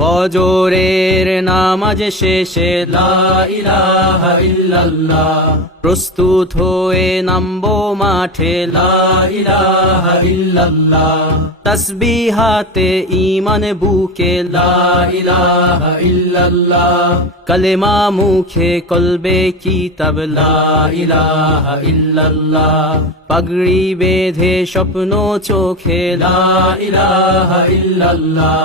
ফজরের নামাজ শেষে লা ইলাহা ইল্লাল্লাহ, প্রস্তুত হয়ে নামবো মাঠে লা ইলাহা ইল্লাল্লাহ, তাসবিহাতে ঈমান বুকে লা ইলাহা ইল্লাল্লাহ, কালেমা মুখে কলবে কিতাব লা ইলাহা ইল্লাল্লাহ, পাগড়ি বেঁধে স্বপ্ন চোখে লা ইলাহা ইল্লাল্লাহ,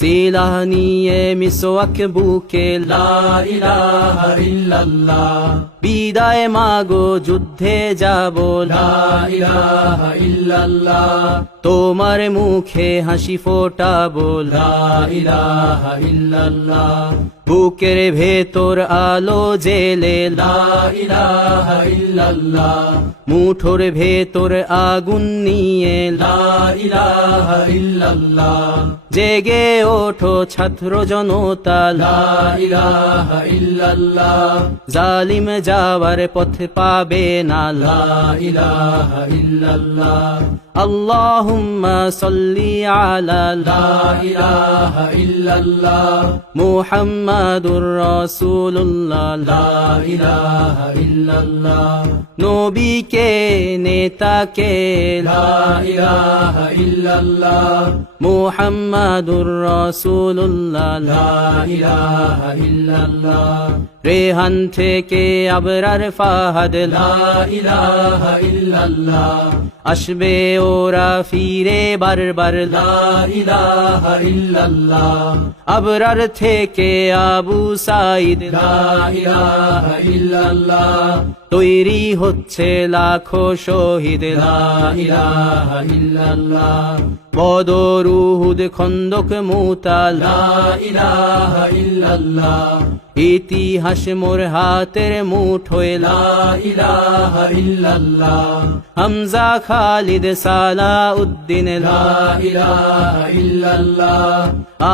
সিলাহ নিয়ে মিসওয়াক বুকে লা ইলাহা ইল্লাল্লাহ, বিদায় মাগো যুদ্ধে যাব লা ইলাহা ইল্লাল্লাহ, তোমার মুখে হাসি ফোটাবো লা ইলাহা ইল্লাল্লাহ, বুকের ভেতর আলো জেলে লা ইলাহা ইল্লাল্লাহ, মুঠোর ভেতর আগুন নিয়ে লা ইলাহা ইল্লাল্লাহ, জেগে ওঠো ছাত্র জনতা লা ইলাহা ইল্লাল্লাহ, জালিম যাওয়ার পথ পাবে না লা ইলাহা ইল্লাল্লাহ, আল্লাহুম্মা সাল্লি আলা লা ইলাহা ইল্লাল্লাহ, মুহাম্মাদুর রাসূলুল্লাহ লা ইলাহা ইল্লাল্লাহ, নবীকে নেতাকে লা ইলাহা ইল্লাল্লাহ, মুহাম্মাদুর রাসূলুল্লাহ লা ইলাহা ইল্লাল্লাহ, রেহান থেকে আবরার ফাহাদ লা ইলাহা ইল্লাল্লাহ, আসবে ওরা ফিরে বারবার লা ইলাহা ইল্লাল্লাহ, আবরার থেকে আবু সাঈদ লা ইলাহা ইল্লাল্লাহ, তৈরি হচ্ছে লাখো শহীদ লা ইলাহা ইল্লাল্লাহ, বদর উহুদ খন্দক মুতা লা ইলাহা ইল্লাল্লাহ, ইতিহাস মোর হাতের মুঠোয় লা ইলাহা ইল্লাল্লাহ, হামজা খালিদ সালাউদ্দিন লা ইলাহা ইল্লাল্লাহ,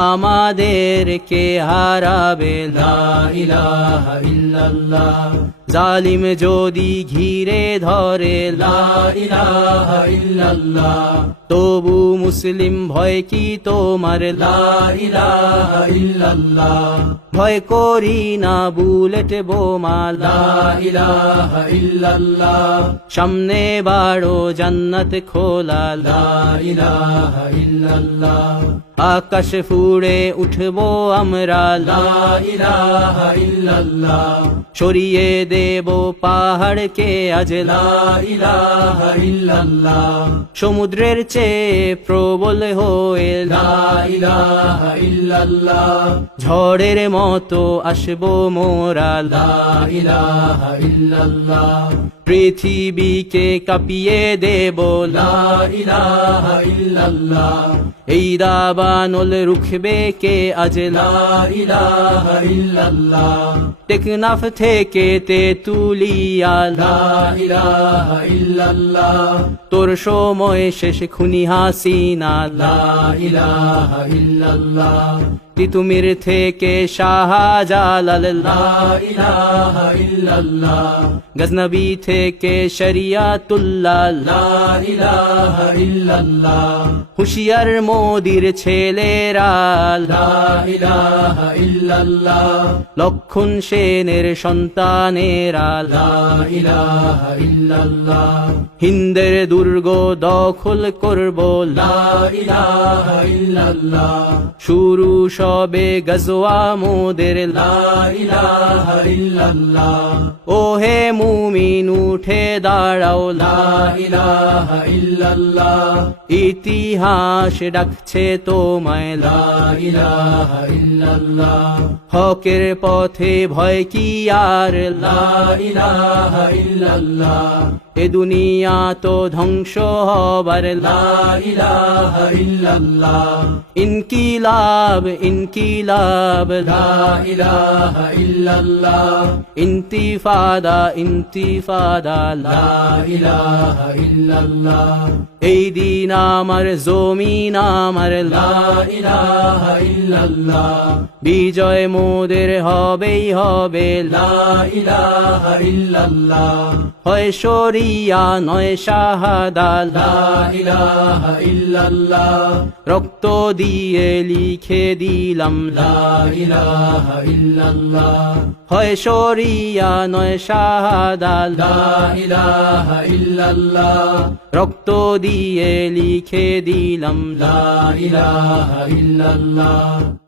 আমাদেরকে হারাবে লা ইলাহা ইল্লাল্লাহ, জালিম যদি ঘিরে ধরে লা ইলাহা ইল্লাল্লাহ, তবু মুসলিম ভয় কি তোমার লা ইলাহা ইল্লাল্লাহ, ভয় করি না বুলেট বোমা লা ইলাহা ইল্লাল্লাহ, সামনে বাড়ো জান্নাত খোলা লা ইলাহা ইল্লাল্লাহ, আকাশ ফুড়ে উঠবো আমরা লা ইলাহা ইল্লাল্লাহ, সরিয়ে দেব পাহাড়কে আজ লা ইলাহা ইল্লাল্লাহ, সমুদ্রের চেয়ে প্রবল হয়ে লা ইলাহা ইল্লাল্লাহ, ঝড়ের মতো আসবো মোরা লা ইলাহা ইল্লাল্লাহ, পৃথিবীকে কাঁপিয়ে দেব লা ইলাহা ইল্লাল্লাহ, এই দাবানল রুখবে কে আজ লা ইলাহা ইল্লাল্লাহ, টেকনাফ থেকে তেতুলিয়া লা ইলাহা ইল্লাল্লাহ, তোর সময় শেষ খুনি হাসিনা লা ইলাহা ইল্লাল্লাহ, তিতুমির থেকে শাহজালাল লা ইলাহা ইল্লাল্লাহ, গজনবী থেকে শরিয়াতুল্লাহ লা ইলাহা ইল্লাল্লাহ, হুশিয়ার মোদির ছেলেরা লা ইলাহা ইল্লাল্লাহ, লক্ষণ সেনের সন্তানেরা লা ইলাহা ইল্লাল্লাহ, হিন্দের দুর্গ দখল করব লা ইলাহা ইল্লাল্লাহ, শুরু সবে গজওয়া মোদের লা ইলাহা ইল্লাল্লাহ, ও হে মুমিন উঠে দাঁড়াও লা ইলাহা ইল্লাল্লাহ, ইতিহাস ডাকছে তোমায় লা ইলাহা ইল্লাল্লাহ, হকের পথে ভয় কি আর লা ইলাহা ইল্লাল্লাহ, এ দুনিয়া তো ধ্বংস হবার লা ইলাহা ইল্লাল্লাহ, ইনকিলাব ইনকিলাব লা ইলাহা ইল্লাল্লাহ, ইন্তিফাদা ইন্তিফাদা লা ইলাহা ইল্লাল্লাহ, এই দিন আমার জমিন আমার লা ইলাহা ইল্লাল্লাহ বিজয় মোদের হবেই হবে লা ইলাহা ইল্লাল্লাহ হয় শরিয়া নয় শাহাদা লা ইলাহা ইল্লাল্লাহ রক্ত দিয়ে লিখে দিলাম লা ইলাহা ইল্লাল্লাহ হয় শরিয়া নয় শাহাদা লা ইলাহা ইল্লাল্লাহ রক্ত দিয়ে লিখে দিলাম লা ইলাহা ইল্লাল্লাহ